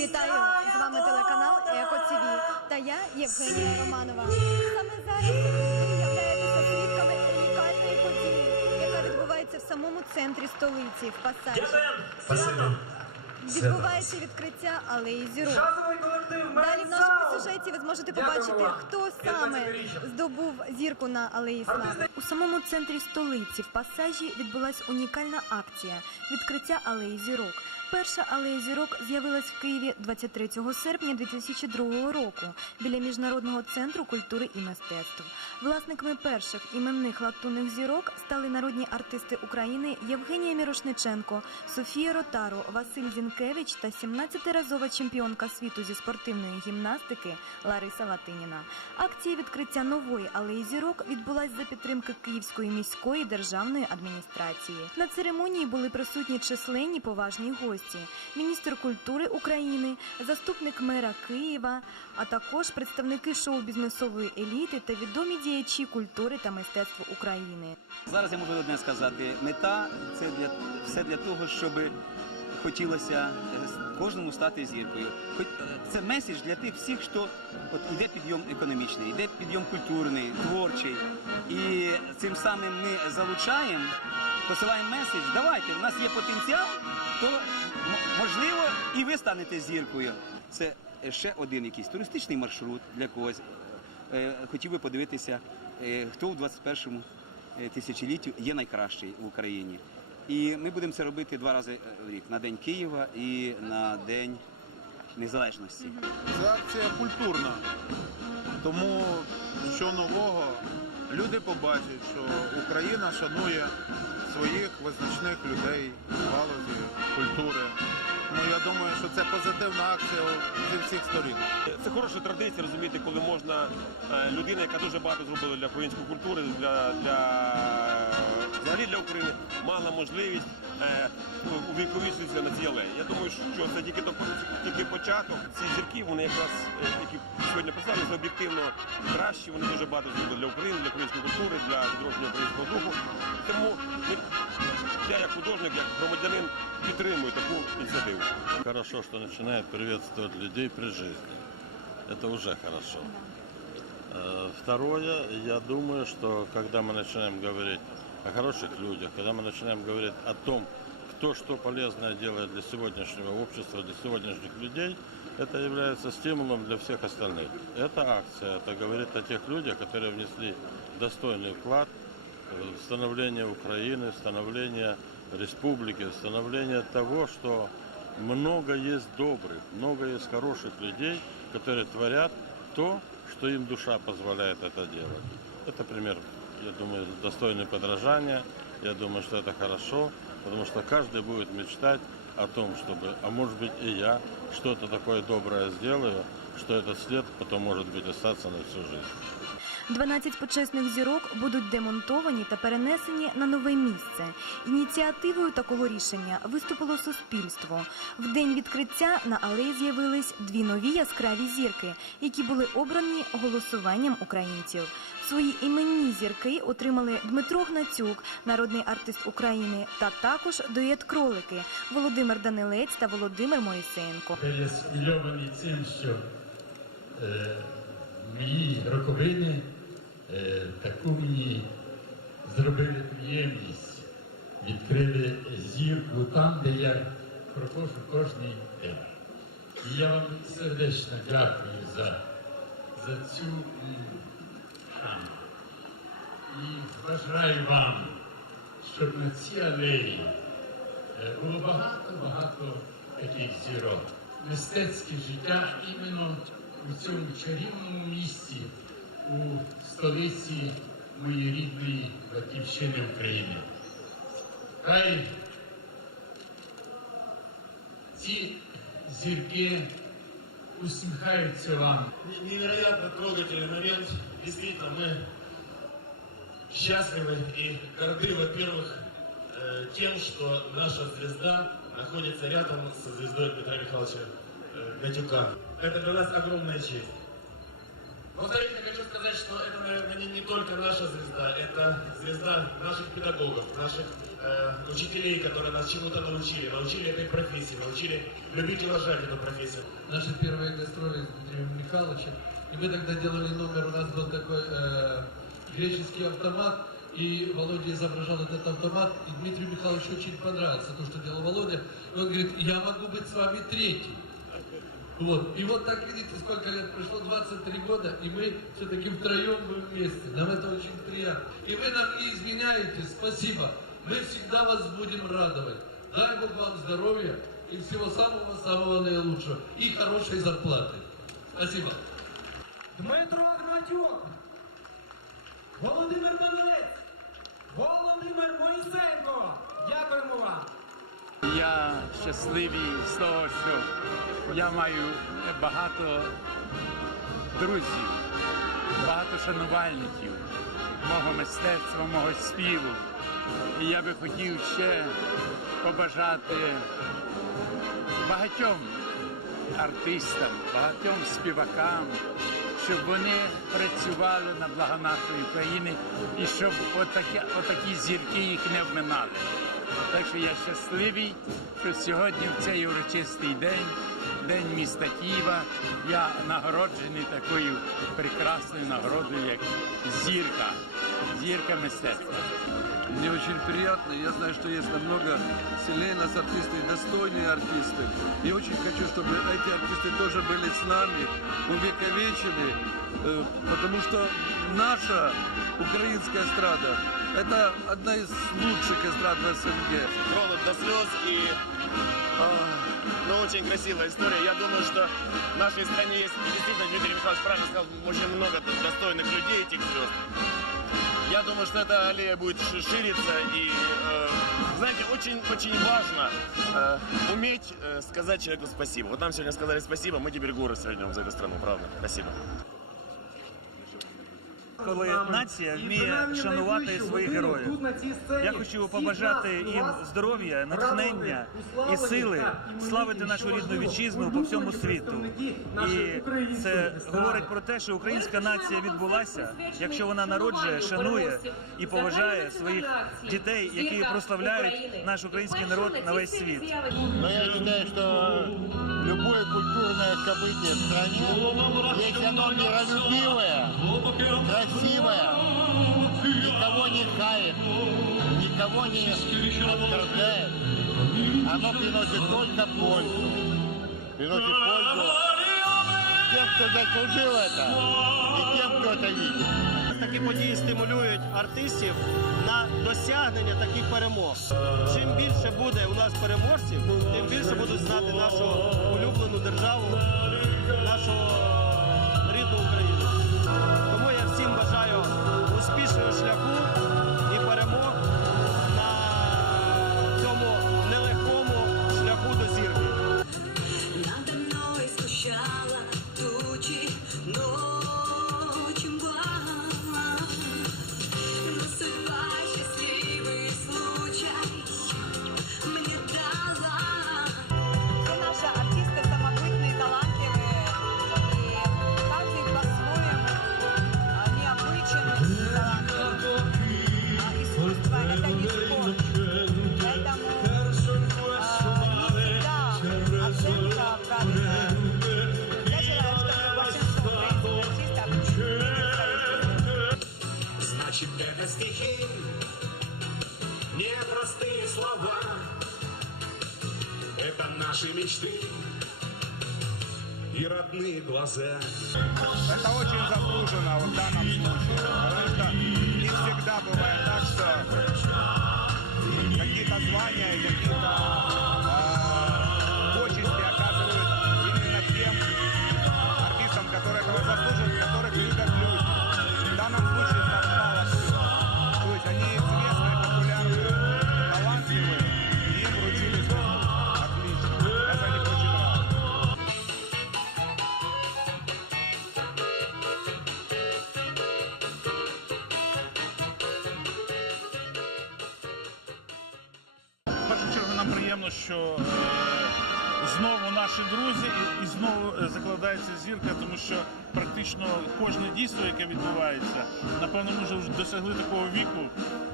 Вітаю з вами телеканал Еко ТВ та я Євгенія Романова. Саме зараз ви являєтеся свідками унікальної події, яка відбувається в самому центрі столиці, в пасажі. Відбувається відкриття алеї зірок. Далі в нашому сюжеті ви зможете побачити, хто саме здобув зірку на алеї слави. У самому центрі столиці в пасажі відбулася унікальна акція відкриття алеї зірок. Перша алея зірок з'явилась в Києві 23 серпня 2002 року біля міжнародного центру культури і мистецтв. Власниками перших іменних латунних зірок стали народні артисти України Євгенія Мірошниченко, Софія Ротаро, Василь Зінкевич та 17-разова чемпіонка світу зі спортивної гімнастики Лариса Латиніна. Акція відкриття нової алеї зірок відбулась за підтримки Київської міської державної адміністрації. На церемонії були присутні численні поважні гості: міністр культури України, заступник мера Києва, а також представники шоу-бізнесової еліти та відомі діячі культури та мистецтва України. Зараз я можу одне сказати. Мета це для все для того, щоб хотілося е, кожному стати зіркою. Хоч е, це меседж для тих всіх, що от іде підйом економічний, іде підйом культурний, творчий. І цим самим ми залучаємо, посилаємо меседж. Давайте, у нас є потенціал, то м- можливо і ви станете зіркою. Це ще один якийсь туристичний маршрут для когось. Е, Хотів би подивитися, е, хто у 21-му е, тисячоліттю є найкращий в Україні. І ми будемо це робити два рази в рік на День Києва і на День Незалежності. Це акція культурна. Тому що нового люди побачать, що Україна шанує своїх визначних людей в галузі культури. Думаю, що це позитивна акція зі всіх сторін. Це хороша традиція, розумієте, коли можна е, людина, яка дуже багато зробила для української культури, для, для взагалі для України, мала можливість е, увіковічитися на цій алеї. Я думаю, що це тільки тільки початок. Ці зірки, вони якраз е, які сьогодні представлені, це об'єктивно кращі. Вони дуже багато зробили для України, для української культури, для відродження українського духу. Тому я як художник, як громадянин підтримую таку ініціативу. Хорошо, что начинает приветствовать людей при жизни. Это уже хорошо. Э, Второе, я думаю, что когда мы начинаем говорить о хороших людях, когда мы начинаем говорить о том, кто что полезное делает для сегодняшнего общества, для сегодняшних людей, это является стимулом для всех остальных. Эта акция, это говорит о тех людях, которые внесли достойный вклад в становление Украины, в становление республики, в становление того, что много есть добрых, много есть хороших людей, которые творят то, что им душа позволяет это делать. Это пример, я думаю, достойный подражания. Я думаю, что это хорошо, потому что каждый будет мечтать о том, чтобы, а может быть и я, что-то такое доброе сделаю, что этот след потом может быть остаться на всю жизнь. 12 почесних зірок будуть демонтовані та перенесені на нове місце. Ініціативою такого рішення виступило суспільство. В день відкриття на алеї з'явились дві нові яскраві зірки, які були обрані голосуванням українців. Свої іменні зірки отримали Дмитро Гнацюк, народний артист України, та також дует кролики Володимир Данилець та Володимир Моїсеєнко. Я схвильований цим, що е, мої роковини е, таку мені зробили приємність, відкрили зірку там, де я проходжу кожний день. І я вам сердечно дякую за, за цю шану. І бажаю вам, щоб на цій алеї Е, Було багато-багато таких зірок. Мистецьке життя іменно у цьому чарівному місці, у столиці моєї рідної батьківщини України. Хай ці зірки усміхаються вам. Невероятно трогательный момент. Действительно, мы счастливы и горды, во-первых, э, тем, что наша звезда находится рядом со звездой Петра Михайловича э, Гатюка. Это для нас огромная честь. Во-вторых, я хочу сказать, что это, наверное, не, не только наша звезда, это звезда наших педагогов, наших э, учителей, которые нас чему-то научили, научили этой профессии, научили любить и уважать эту профессию. наши первые гастроли с Дмитрием Михайловичем. И мы тогда делали номер, у нас был такой э, греческий автомат, и Володя изображал этот автомат, и Дмитрию Михайловичу очень понравилось то, что делал Володя. И он говорит, я могу быть с вами третий. Вот. И вот так, видите, сколько лет прошло, 23 года, и мы все-таки втроем мы вместе. Нам это очень приятно. И вы нам не изменяете, спасибо. Мы всегда вас будем радовать. Дай Бог вам здоровья и всего самого-самого наилучшего. И хорошей зарплаты. Спасибо. Дмитро Гнатюк, Володимир Данилець, Я щасливий з того, що я маю багато друзів, багато шанувальників мого мистецтва, мого співу. І я би хотів ще побажати багатьом артистам, багатьом співакам, щоб вони працювали на благо нашої країни і щоб отакі, отакі зірки їх не вминали. Так що я щасливий, що сьогодні в цей урочистий день, день міста Києва, я нагороджений такою прекрасною нагородою, як зірка, зірка мистецтва. Мне очень приятно. Я знаю, что есть намного сильнее нас артисты и достойные артисты. И очень хочу, чтобы эти артисты тоже были с нами, увековечены, э, потому что наша украинская эстрада – это одна из лучших эстрад в СНГ. Тронут до слез и а, ну, очень красивая история. Я думаю, что в нашей стране есть действительно, Дмитрий Михайлович правильно сказал, очень много достойных людей этих звезд. Я думаю, что эта аллея будет ши- шириться и, э, знаете, очень-очень важно э, уметь э, сказать человеку спасибо. Вот нам сегодня сказали спасибо, мы теперь горы свернем за эту страну, правда? Спасибо. коли нація вміє шанувати своїх героїв. Я хочу побажати їм здоров'я, натхнення і сили славити нашу рідну вітчизну по всьому світу. І це говорить про те, що українська нація відбулася, якщо вона народжує, шанує і поважає своїх дітей, які прославляють наш український народ на весь світ. Но я считаю, что любое культурное событие в стране, если оно миролюбивое, красивое, никого не хает, никого не оскорбляет, оно приносит только пользу. Приносит пользу тем, кто заслужил это, и тем, кто это видит. Такі події стимулюють артистів на досягнення таких перемог. Чим більше буде у нас переможців, тим більше будуть знати нашу улюблену державу, нашу рідну Україну. Тому я всім бажаю успішного шляху слова. Это наши мечты и родные глаза. Это очень заслуженно в данном случае, потому что не всегда бывает так, что какие-то звания какие-то нам приємно, що е, знову наші друзі, і, і знову е, закладається зірка, тому що практично кожне дійство, яке відбувається, напевно, ми вже досягли такого віку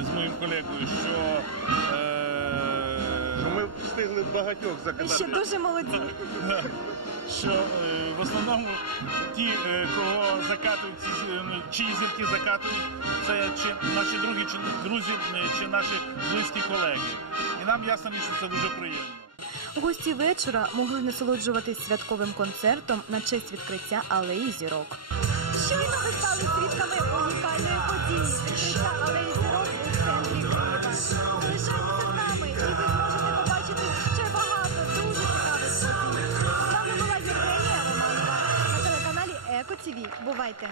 з моїм колегою, що. Е... Ми встигли багатьох Ви ще дуже молоді. Що е, в основному ті, е, кого закатують, ці зі- ну, чиї зірки закатують, це чи наші другі, чи друзі, е, чи наші близькі колеги. І нам ясно, що це дуже приємно. Гості вечора могли насолоджуватись святковим концертом на честь відкриття алеї зірок. Щойно ви стали свідками унікальної події відкриття алеї зірок у центрі Києва. Залишайтеся з нами, і ви зможете побачити ще багато дуже цікавих подій. З вами була Євгенія Романова на телеканалі Еко. Бувайте!